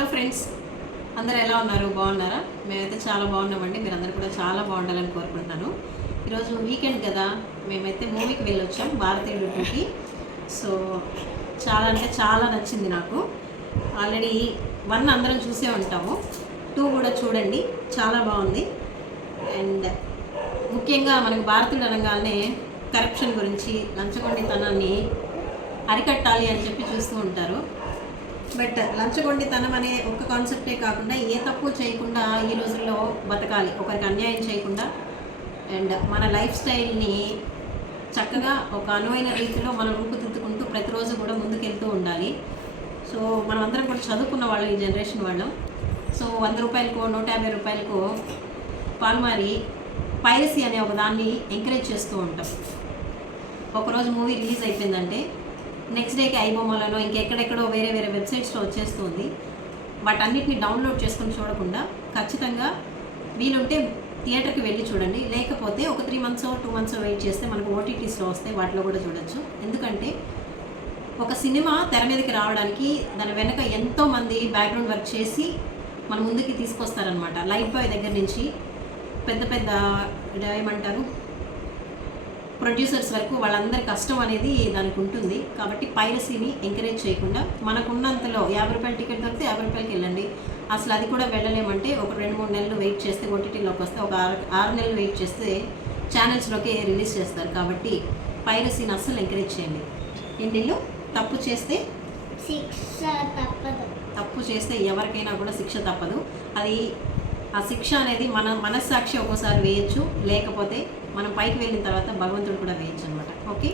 Hello friends, అందరూ ఎలా ఉన్నారు? బాగున్నారా? మేమైతే చాలా బాగున్నామండి. మీరందరూ కూడా చాలా బాగుండాలని కోరుకుంటున్నాను. ఈరోజు వీకెండ్ కదా, మేమైతే మూవీకి వెళ్ళొచ్చాం భారతీయుడు 2కి. సో చాలా అంటే చాలా నచ్చింది నాకు. ఆల్రెడీ 1 అందరం చూసే ఉంటాము, 2 కూడా చూడండి, చాలా బాగుంది. అండ్ ముఖ్యంగా మనకు భారతీయుడు అనగానే కరప్షన్ గురించి, లంచగొండితనాన్ని అరికట్టాలి అని చెప్పి చూస్తూ ఉంటారు. బట్ లంచగొండితనం అనే ఒక కాన్సెప్టే కాకుండా ఏ తప్పు చేయకుండా ఈ రోజుల్లో బతకాలి, ఒకరికి అన్యాయం చేయకుండా. అండ్ మన లైఫ్ స్టైల్ని చక్కగా ఒక అనువైన రీతిలో మనం రూపుదిద్దుకుంటూ ప్రతిరోజు కూడా ముందుకెళ్తూ ఉండాలి. సో మనం అందరం కూడా చదువుకున్న వాళ్ళు, ఈ జనరేషన్ వాళ్ళం. సో 100 రూపాయలకో 150 రూపాయలకో పాల్మారి పైరసీ అనే ఒక దాన్ని ఎంకరేజ్ చేస్తూ ఉంటాం. ఒకరోజు మూవీ రిలీజ్ అయిపోయిందంటే నెక్స్ట్ డేకి ఐబొమ్మలలో ఇంకెక్కడెక్కడో వేరే వేరే వెబ్సైట్స్లో వచ్చేస్తుంది. వాటన్నిటిని డౌన్లోడ్ చేసుకుని చూడకుండా ఖచ్చితంగా వీలుంటే థియేటర్కి వెళ్ళి చూడండి. లేకపోతే ఒక 3 months 2 months వెయిట్ చేస్తే మనకు ఓటీటీస్లో వస్తే వాటిలో కూడా చూడొచ్చు. ఎందుకంటే ఒక సినిమా తెర మీదకి రావడానికి దాని వెనక ఎంతోమంది బ్యాక్గ్రౌండ్ వర్క్ చేసి మన ముందుకి తీసుకొస్తారనమాట. లైట్ బాయ్ దగ్గర నుంచి పెద్ద పెద్ద ఏమంటారు ప్రొడ్యూసర్స్ వరకు వాళ్ళందరి కష్టం అనేది దానికి ఉంటుంది. కాబట్టి పైరసీని ఎంకరేజ్ చేయకుండా మనకున్నంతలో 50 రూపాయల టికెట్ దొరికితే 50 రూపాయలకి వెళ్ళండి. అసలు అది కూడా వెళ్ళలేమంటే ఒక 2-3 నెలలు వెయిట్ చేస్తే ఓటీటీలోకి వస్తే, ఒక 6 నెలలు వెయిట్ చేస్తే ఛానల్స్లోకి రిలీజ్ చేస్తారు. కాబట్టి పైరసీని అస్సలు ఎంకరేజ్ చేయండి. ఇందులో తప్పు చేస్తే శిక్ష తప్పదు. తప్పు చేస్తే ఎవరికైనా కూడా శిక్ష తప్పదు. అది ఆ శిక్ష అనేది మన మనస్సాక్షి ఒక్కోసారి వేయచ్చు, లేకపోతే మనం పైకి వెళ్ళిన తర్వాత భగవంతుడు కూడా వేయచ్చు అనమాట. ఓకే.